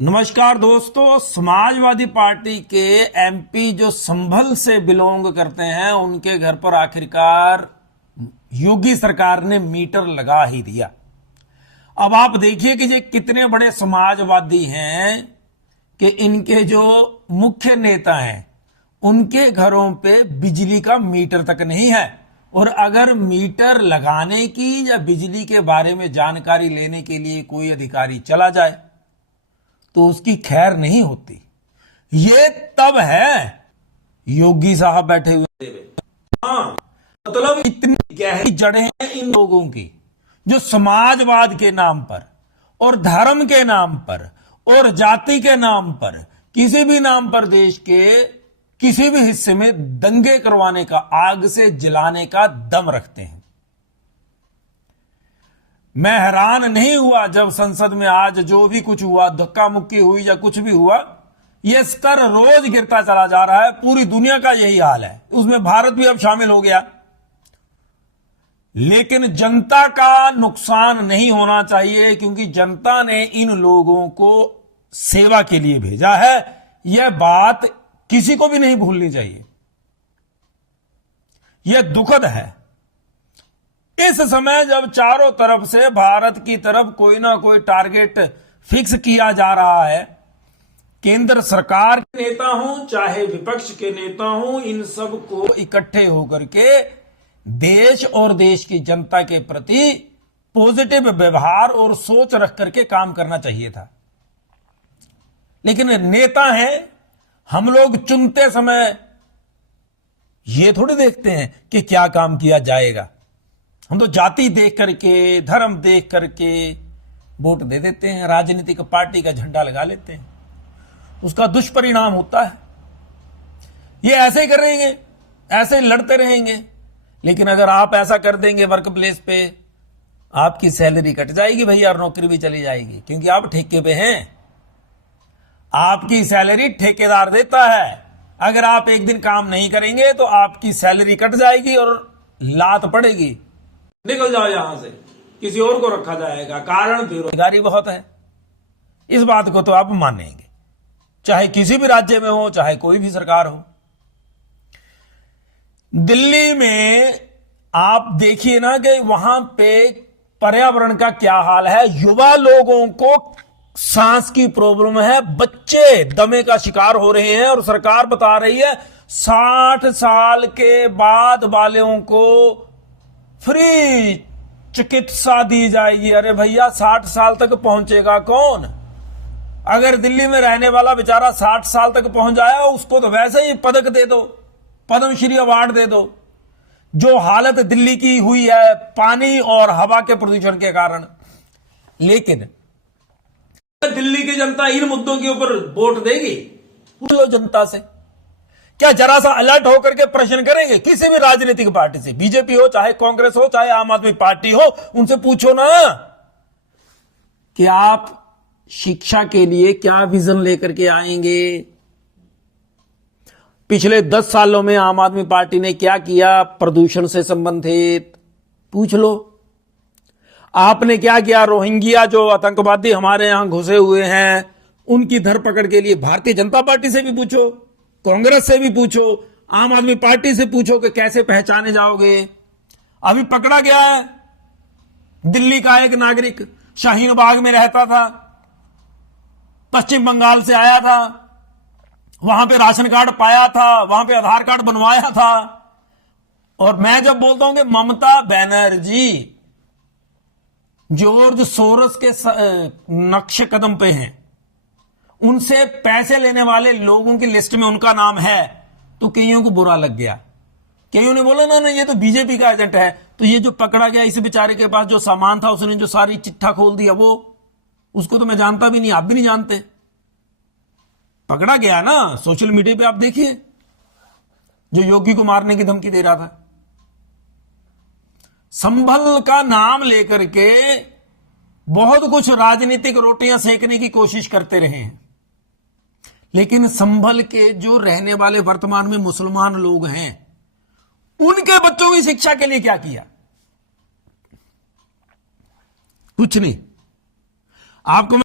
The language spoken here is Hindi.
नमस्कार दोस्तों, समाजवादी पार्टी के एमपी जो संभल से बिलोंग करते हैं उनके घर पर आखिरकार योगी सरकार ने मीटर लगा ही दिया। अब आप देखिए कि ये कितने बड़े समाजवादी हैं कि इनके जो मुख्य नेता हैं उनके घरों पे बिजली का मीटर तक नहीं है, और अगर मीटर लगाने की या बिजली के बारे में जानकारी लेने के लिए कोई अधिकारी चला जाए तो उसकी खैर नहीं होती। ये तब है योगी साहब बैठे हुए। हाँ, मतलब इतनी गहरी जड़ें हैं इन लोगों की जो समाजवाद के नाम पर और धर्म के नाम पर और जाति के नाम पर किसी भी नाम पर देश के किसी भी हिस्से में दंगे करवाने का, आग से जलाने का दम रखते हैं। मैं हैरान नहीं हुआ जब संसद में आज जो भी कुछ हुआ, धक्का मुक्की हुई या कुछ भी हुआ, यह स्तर रोज गिरता चला जा रहा है। पूरी दुनिया का यही हाल है, उसमें भारत भी अब शामिल हो गया। लेकिन जनता का नुकसान नहीं होना चाहिए, क्योंकि जनता ने इन लोगों को सेवा के लिए भेजा है। यह बात किसी को भी नहीं भूलनी चाहिए। यह दुखद है इस समय जब चारों तरफ से भारत की तरफ कोई ना कोई टारगेट फिक्स किया जा रहा है। केंद्र सरकार के नेता हों चाहे विपक्ष के नेता हों, इन सब को इकट्ठे होकर के देश और देश की जनता के प्रति पॉजिटिव व्यवहार और सोच रख करके काम करना चाहिए था। लेकिन नेता हैं, हम लोग चुनते समय ये थोड़ी देखते हैं कि क्या काम किया जाएगा। हम तो जाति देख करके, धर्म देख करके वोट दे देते हैं, राजनीतिक पार्टी का झंडा लगा लेते हैं। उसका दुष्परिणाम होता है। ये ऐसे ही कर रहेंगे, ऐसे ही लड़ते रहेंगे। लेकिन अगर आप ऐसा कर देंगे वर्क प्लेस पे, आपकी सैलरी कट जाएगी भैया, और नौकरी भी चली जाएगी, क्योंकि आप ठेके पे हैं। आपकी सैलरी ठेकेदार देता है। अगर आप एक दिन काम नहीं करेंगे तो आपकी सैलरी कट जाएगी और लात पड़ेगी, निकल जाओ यहां से, किसी और को रखा जाएगा। कारण बेरोजगारी बहुत है। इस बात को तो आप मानेंगे, चाहे किसी भी राज्य में हो, चाहे कोई भी सरकार हो। दिल्ली में आप देखिए ना कि वहां पे पर्यावरण का क्या हाल है। युवा लोगों को सांस की प्रॉब्लम है, बच्चे दमे का शिकार हो रहे हैं, और सरकार बता रही है 60 साल के बाद वालों को फ्री चिकित्सा दी जाएगी। अरे भैया, 60 साल तक पहुंचेगा कौन? अगर दिल्ली में रहने वाला बेचारा 60 साल तक पहुंच जाए, उसको तो वैसे ही पदक दे दो, पद्मश्री अवार्ड दे दो। जो हालत दिल्ली की हुई है पानी और हवा के प्रदूषण के कारण। लेकिन दिल्ली की जनता इन मुद्दों के ऊपर वोट देगी? पूछ लो जनता से, क्या जरा सा अलर्ट होकर के प्रश्न करेंगे किसी भी राजनीतिक पार्टी से? बीजेपी हो, चाहे कांग्रेस हो, चाहे आम आदमी पार्टी हो, उनसे पूछो ना कि आप शिक्षा के लिए क्या विजन लेकर के आएंगे। पिछले 10 सालों में आम आदमी पार्टी ने क्या किया प्रदूषण से संबंधित? पूछ लो। आपने क्या किया रोहिंग्या जो आतंकवादी हमारे यहां घुसे हुए हैं उनकी धरपकड़ के लिए? भारतीय जनता पार्टी से भी पूछो, कांग्रेस से भी पूछो, आम आदमी पार्टी से पूछो कि कैसे पहचाने जाओगे। अभी पकड़ा गया है दिल्ली का एक नागरिक, शाहीन बाग में रहता था, पश्चिम बंगाल से आया था, वहां पे राशन कार्ड पाया था, वहां पे आधार कार्ड बनवाया था। और मैं जब बोलता हूं कि ममता बनर्जी जॉर्ज सोरस के नक्श कदम पे हैं, उनसे पैसे लेने वाले लोगों की लिस्ट में उनका नाम है, तो कईयों को बुरा लग गया। कईयों ने बोला ना ये तो बीजेपी का एजेंट है। तो ये जो पकड़ा गया, इस बेचारे के पास जो सामान था, उसने जो सारी चिट्ठा खोल दिया, वो उसको तो मैं जानता भी नहीं, आप भी नहीं जानते। पकड़ा गया ना, सोशल मीडिया पे आप देखिए, जो योगी को मारने की धमकी दे रहा था। संभल का नाम लेकर के बहुत कुछ राजनीतिक रोटियां सेकने की कोशिश करते रहे हैं, लेकिन संभल के जो रहने वाले वर्तमान में मुसलमान लोग हैं, उनके बच्चों की शिक्षा के लिए क्या किया? कुछ नहीं। आपको